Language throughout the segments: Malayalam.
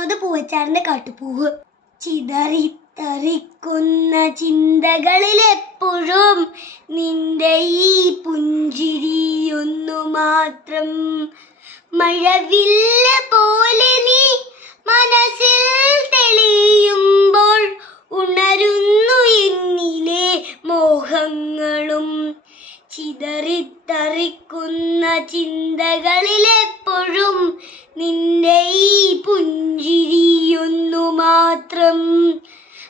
വിനോദ് പൂവച്ചാറിന്റെ കാട്ടുപൂവ്. ചിതറിത്തറിക്കുന്ന ചിന്തകളിലെപ്പോഴും നിന്റെ ഈ പുഞ്ചിരിയൊന്നു മാത്രം. മഴവില്ല പോലെ നീ മനസ്സിൽ തെളിയുമ്പോൾ ഉണരുന്നു എന്നിലെ മോഹങ്ങളും. ചിതറിത്തറിക്കുന്ന ചിന്തകളിലെപ്പോഴും നിന്റെ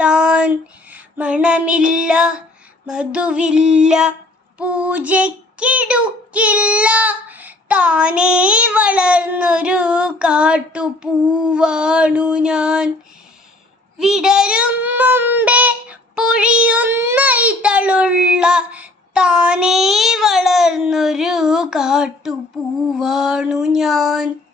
നിന്നരികിലെത്താൻ മണമില്ല മധുവില്ല പൂജയ്ക്കിടുക്കില്ല. താനേ വളർന്നൊരു കാട്ടുപൂവാണു ഞാൻ. വിടരും മുമ്പേ പൊഴിയുന്ന ഇതളുള്ള താനേ വളർന്നൊരു കാട്ടുപൂവാണു ഞാൻ.